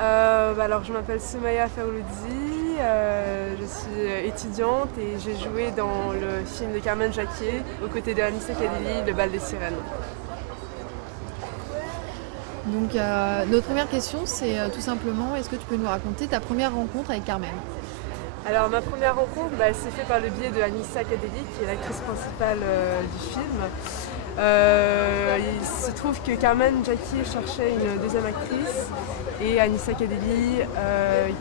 Alors je m'appelle Soumaya Ferloudzi, je suis étudiante et j'ai joué dans le film de Carmen Jacquier aux côtés de Anissa Kadeli, Le bal des sirènes. Donc notre première question c'est tout simplement, est-ce que tu peux nous raconter ta première rencontre avec Carmen? Alors ma première rencontre, elle s'est faite par le biais de Anissa Kadeli, qui est l'actrice principale du film. Il se trouve que Carmen Jacquier cherchait une deuxième actrice et Anissa Kadeli,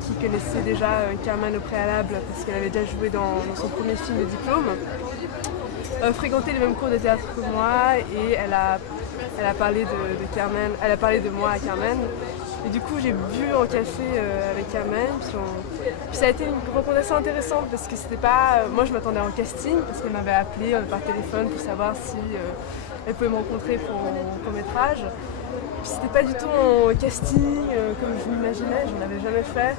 qui connaissait déjà Carmen au préalable parce qu'elle avait déjà joué dans son premier film de diplôme, fréquentait les mêmes cours de théâtre que moi et elle a parlé de Carmen, elle a parlé de moi à Carmen. Et du coup, j'ai bu en café avec Carmen. Puis ça a été une rencontre assez intéressante parce que c'était pas. Moi, je m'attendais en casting parce qu'elle m'avait appelé par téléphone pour savoir si elle pouvait me rencontrer pour mon court-métrage. Puis c'était pas du tout en casting comme je m'imaginais, j'en avais jamais fait.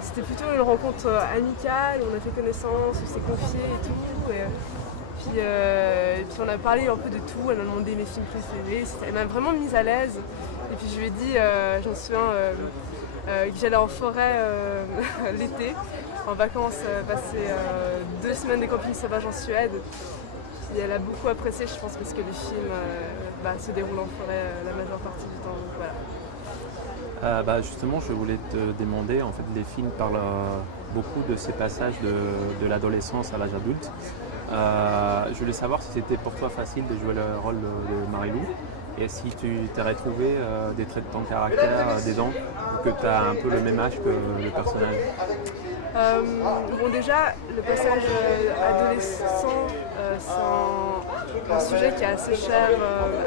C'était plutôt une rencontre amicale, on a fait connaissance, on s'est confié et tout. Puis on a parlé un peu de tout, elle m'a demandé mes films préférés, elle m'a vraiment mise à l'aise. Et puis je lui ai dit, je me souviens que j'allais en forêt l'été, en vacances, passer 2 semaines de camping sauvage en Suède. Puis elle a beaucoup apprécié, je pense, parce que le film se déroule en forêt la majeure partie du temps. Donc, voilà. Justement, je voulais te demander, en fait, les films parlent beaucoup de ces passages de l'adolescence à l'âge adulte. Je voulais savoir si c'était pour toi facile de jouer le rôle de Marilou et si tu t'es retrouvé des traits de ton caractère dedans ou que tu as un peu le même âge que le personnage. Déjà, le passage adolescent, c'est un sujet qui est assez cher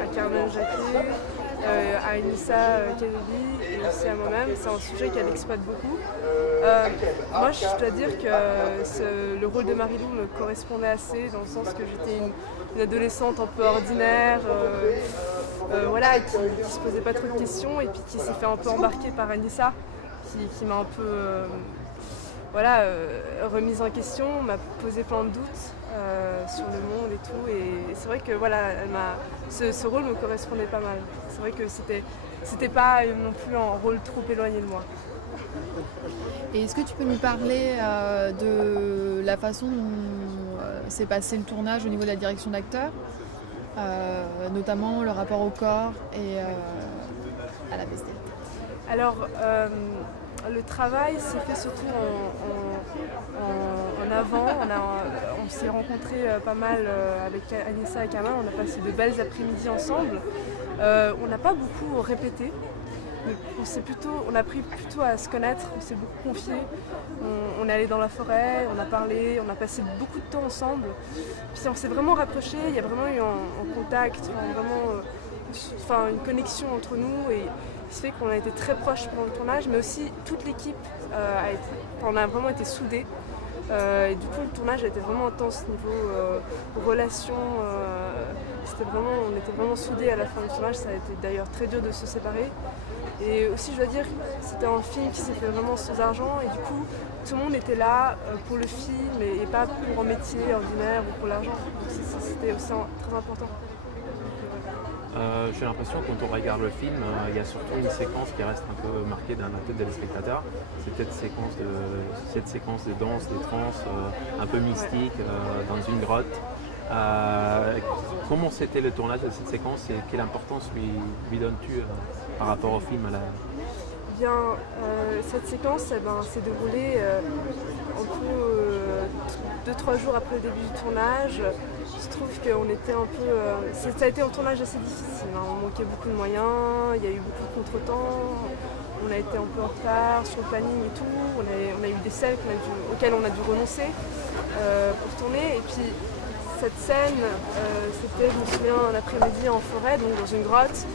à Carmen Jacquier, à Anissa Kadeli et aussi à moi-même. C'est un sujet qu'elle exploite beaucoup. Moi, je dois dire que le rôle de Marilou me correspondait assez, dans le sens que j'étais une adolescente un peu ordinaire, qui ne se posait pas trop de questions et puis qui s'est fait un peu embarquer par Anissa, qui m'a un peu remise en question, m'a posé plein de doutes sur le monde et tout. Et c'est vrai que ce rôle me correspondait pas mal. C'est vrai que c'était pas non plus un rôle trop éloigné de moi. Et est-ce que tu peux nous parler de la façon dont s'est passé le tournage au niveau de la direction d'acteur, notamment le rapport au corps et à la vestimenta? Alors, le travail s'est fait surtout en avant. On s'est rencontrés pas mal avec Anissa et Carmen. On a passé de belles après-midi ensemble. On n'a pas beaucoup répété. On a appris plutôt à se connaître, on s'est beaucoup confié. On est allé dans la forêt, on a parlé, on a passé beaucoup de temps ensemble. Puis on s'est vraiment rapprochés, il y a vraiment eu un contact, une connexion entre nous. Et ce fait qu'on a été très proches pendant le tournage, mais aussi toute l'équipe on a vraiment été soudés. Et du coup, le tournage a été vraiment intense niveau relations. On était vraiment soudés à la fin du tournage. Ça a été d'ailleurs très dur de se séparer. Et aussi, je dois dire, c'était un film qui s'est fait vraiment sans argent. Et du coup, tout le monde était là pour le film et pas pour un métier ordinaire ou pour l'argent. Donc c'était aussi très important. J'ai l'impression que quand on regarde le film, il y a surtout une séquence qui reste un peu marquée dans la tête des spectateurs. C'est cette séquence de danse, des transes, un peu mystique, dans une grotte. Comment c'était le tournage de cette séquence et quelle importance lui donnes-tu par rapport au film Cette séquence s'est déroulée un peu 2-3 jours après le début du tournage. Il se trouve qu'on était un peu. Ça a été un tournage assez difficile. On manquait beaucoup de moyens, il y a eu beaucoup de contretemps, on a été un peu en retard sur le planning et tout. On a eu des scènes auxquelles on a dû renoncer pour tourner. Et puis cette scène, c'était, je me souviens, un après-midi en forêt, donc dans une grotte.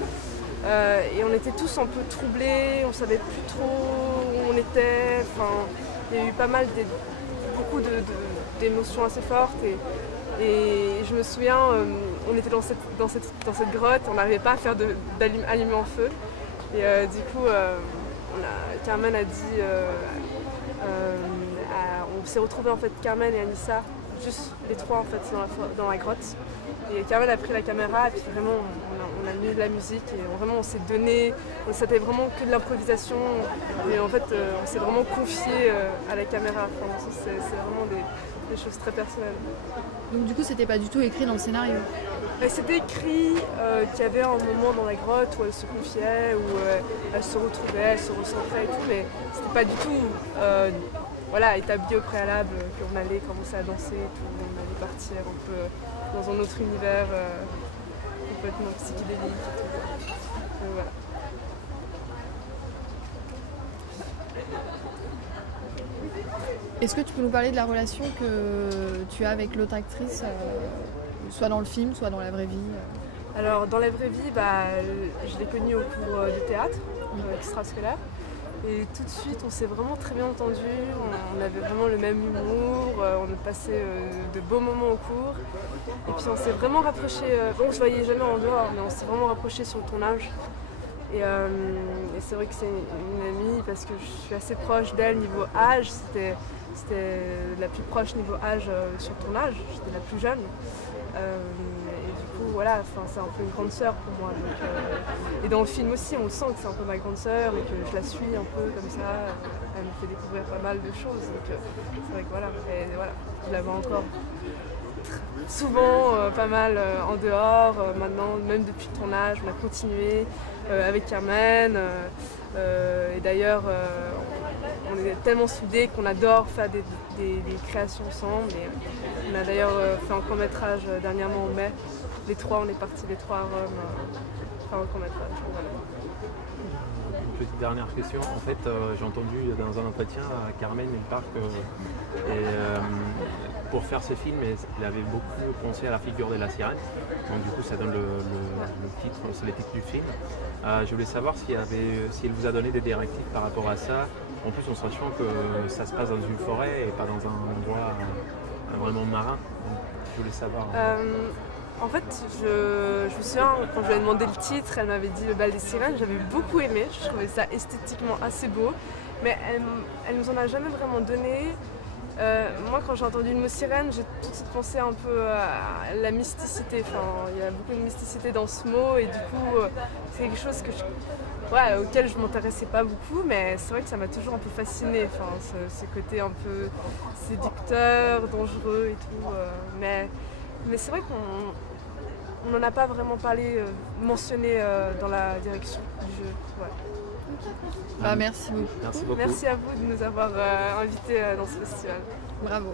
Et on était tous un peu troublés, on savait plus trop où on était. Il y a eu beaucoup d'émotions assez fortes. Et je me souviens, on était dans cette grotte, on n'arrivait pas à faire d'allumer en feu. Et du coup, Carmen a dit, on s'est retrouvés en fait, Carmen et Anissa, juste les trois en fait dans la grotte. Et Carmen a pris la caméra et puis vraiment on a mis de la musique et vraiment on s'est donné, c'était vraiment que de l'improvisation et en fait on s'est vraiment confié à la caméra. Enfin, c'est vraiment des choses très personnelles. Donc du coup c'était pas du tout écrit dans le scénario? C'était écrit qu'il y avait un moment dans la grotte où elle se confiait, où elle se retrouvait, elle se recentrait et tout, mais c'était pas du tout établi au préalable qu'on allait commencer à danser et tout, on allait partir un peu dans un autre univers complètement psychédélique et tout. Donc, voilà. Est-ce que tu peux nous parler de la relation que tu as avec l'autre actrice, soit dans le film, soit dans la vraie vie? Alors dans la vraie vie, je l'ai connue au cours de théâtre extrascolaire. Et tout de suite, on s'est vraiment très bien entendus, on avait vraiment le même humour, on a passé de beaux moments au cours. Et puis on s'est vraiment rapprochés, bon je ne voyais jamais en dehors, mais on s'est vraiment rapprochés sur le tournage. Et c'est vrai que c'est une amie parce que je suis assez proche d'elle niveau âge, c'était la plus proche niveau âge sur le tournage, j'étais la plus jeune. Et du coup, voilà, c'est un peu une grande sœur pour moi. Donc, et dans le film aussi, on le sent que c'est un peu ma grande sœur et que je la suis un peu comme ça. Elle me fait découvrir pas mal de choses. Donc c'est vrai que voilà, je la vois encore souvent, pas mal en dehors. Maintenant, même depuis le tournage, on a continué avec Carmen. Et d'ailleurs, on est tellement soudés qu'on adore faire des créations ensemble. Et on a d'ailleurs fait un court-métrage dernièrement en mai. Les trois, on est partis les trois à Rome faire un court-métrage. Voilà. Une petite dernière question. En fait, j'ai entendu dans un entretien à Carmen, il parle que pour faire ce film, il avait beaucoup pensé à la figure de la sirène. Donc du coup, ça donne le titre, c'est le titre du film. Je voulais savoir si elle vous a donné des directives par rapport à ça. En plus, en sachant que ça se passe dans une forêt et pas dans un endroit vraiment marin. Donc, je voulais savoir. En fait, je me souviens, quand je lui ai demandé le titre, elle m'avait dit Le Bal des Sirènes. J'avais beaucoup aimé, je trouvais ça esthétiquement assez beau, mais elle nous en a jamais vraiment donné. Moi, quand j'ai entendu le mot sirène, j'ai tout de suite pensé un peu à la mysticité. Enfin, il y a beaucoup de mysticité dans ce mot et du coup, c'est quelque chose auquel je m'intéressais pas beaucoup, mais c'est vrai que ça m'a toujours un peu fascinée. Enfin, ce côté un peu séducteur, dangereux et tout. Mais c'est vrai qu'on n'en a pas vraiment mentionné dans la direction du jeu. Ouais. Merci beaucoup. Merci beaucoup. Merci à vous de nous avoir invités dans ce festival. Bravo.